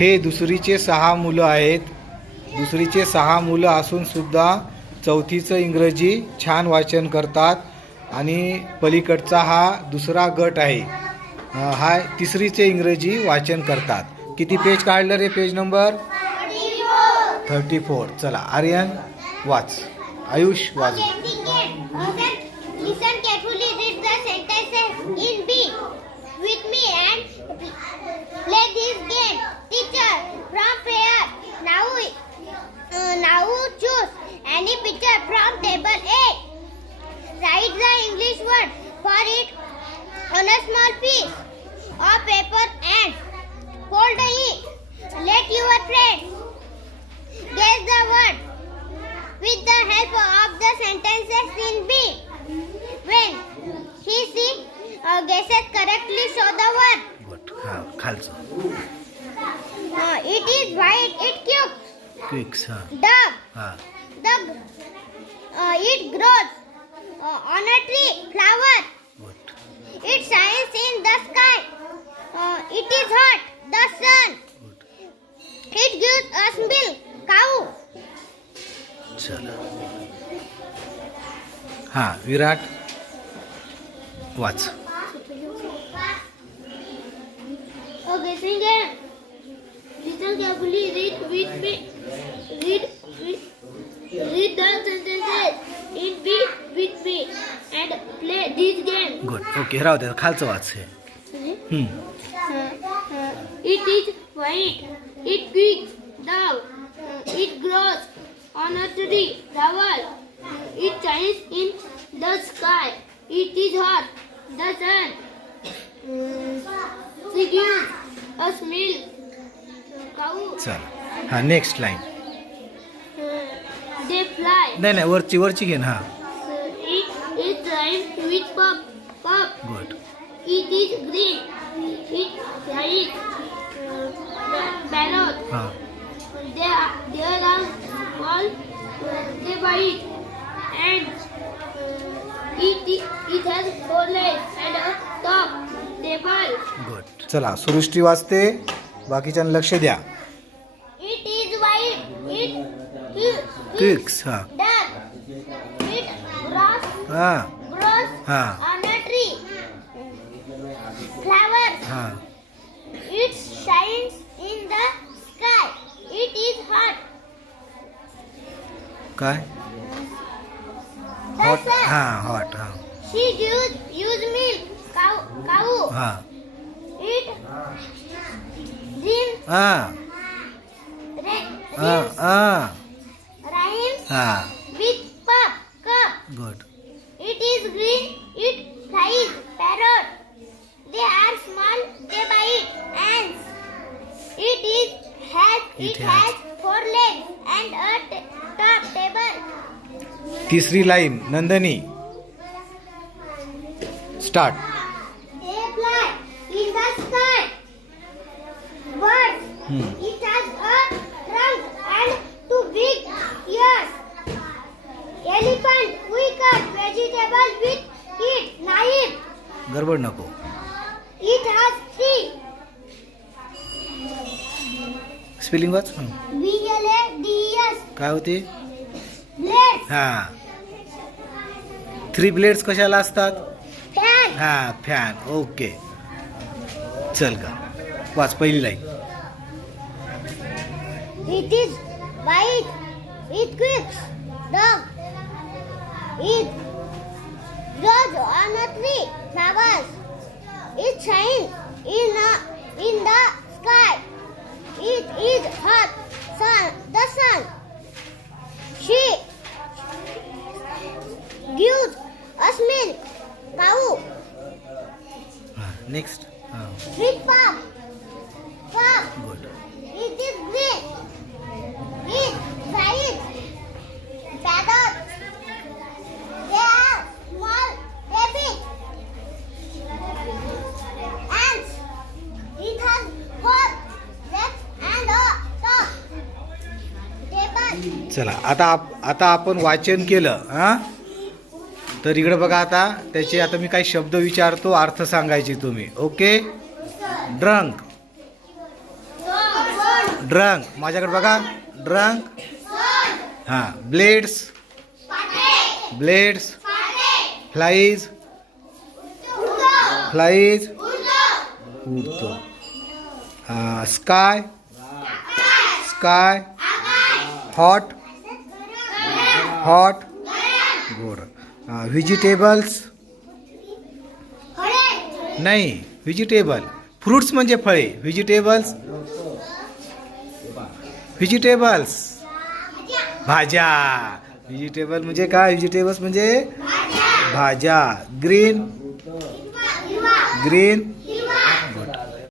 हे दुसरीचे 6 मुलं आहेत. दुसरीचे 6 मुलं असून सुद्धा चौथीचं इंग्रजी छान वाचन करतात. आणि पलीकडचा हा दुसरा गट आहे, हा तिसरीचे इंग्रजी वाचन करतात. किती पेज काढलं रे? Page number 34. चला आर्यन वाच, आयुष वाच. Listen carefully, read the sentences in B with me and play this game. Teacher, from where? Now choose any picture from table A. Write the English word for it on a small piece of paper and fold it. Let your friends guess the word with the help of the sentences in B. When she guesses correctly, show the word. Good. खालचं. It is white. It cooks. क्विक्स. Dog. Dog. It grows on a tree. Flower. Good. It shines in the sky. It is hot. The sun. Good. It gives us milk. Cow. चला. हां विराट वाच. Guessing game. Listen carefully. Read with me. Read the sentences in B with me and play this game. Good. Okay राहू दे, खालचं वाच हे. It is white. It quicks. Dog. It grows on a tree. Flower. It shines in the sky. It is hot. The sun. She gives us milk. Cow. चला हां next line. They fly. नाही वरची घे ना. It rhymes with pup. Good. It is green. It flies. Parrot. हां There are small. They bite. And it has 4 legs and a top. Table. Good. चला सृष्टी वाचते, बाकीच्यांना लक्ष द्या. It is white. It क्विक्स. हां Duck. It grows हां on a tree. Flower. हां It shines in the sky. It is hot. काय? The hot. sun. हां हॉट. हां She use milk. Cow. हां It dreams. हां Rhymes हां with cup. Good. It is green. It flies. Parrot. They are small. They bite. Ants. It has 4 legs and a top. Table. तिसरी line Nandini. Start. They fly in the sky. Birds. It has a trunk and 2 big ears. Elephant. We cut vegetable with it. Knife. गडबड नको. It has 3. Spelling watch. BLADES. काय होते? Blades. हां 3 blades कशाला असतात? Fan. हां fan. Okay चल का वाच पहिली line. It is white. It quicks. Dog. It grows on a tree. Flowers. It shines in the sky. It is hot. The sun. She gives us milk. Cow. Next. With pup. Good. It is green. It flies. Parrot. They are small. They big. Ants. It has 4 legs and a top. Table. चला आता आपण वाचन केलं. हां तर इकडे बघा, आता मी काही शब्द विचारतो, अर्थ सांगायचे तुम्ही. ओके. ड्रंक. ड्रंक, माझ्याकडे बघा, ड्रंक. हां, ब्लेड्स, ब्लेड्स. फ्लाईज, फ्लाईज, उडतो. Sky, sky. हॉट, हॉट, गोर. व्हेजिटेबल्स, नाही, व्हेजिटेबल, फ्रुट्स म्हणजे फळे. व्हेजिटेबल्स, व्हेजिटेबल्स, भाज्या. व्हेजिटेबल म्हणजे काय? व्हेजिटेबल्स म्हणजे भाज्या. Green, green,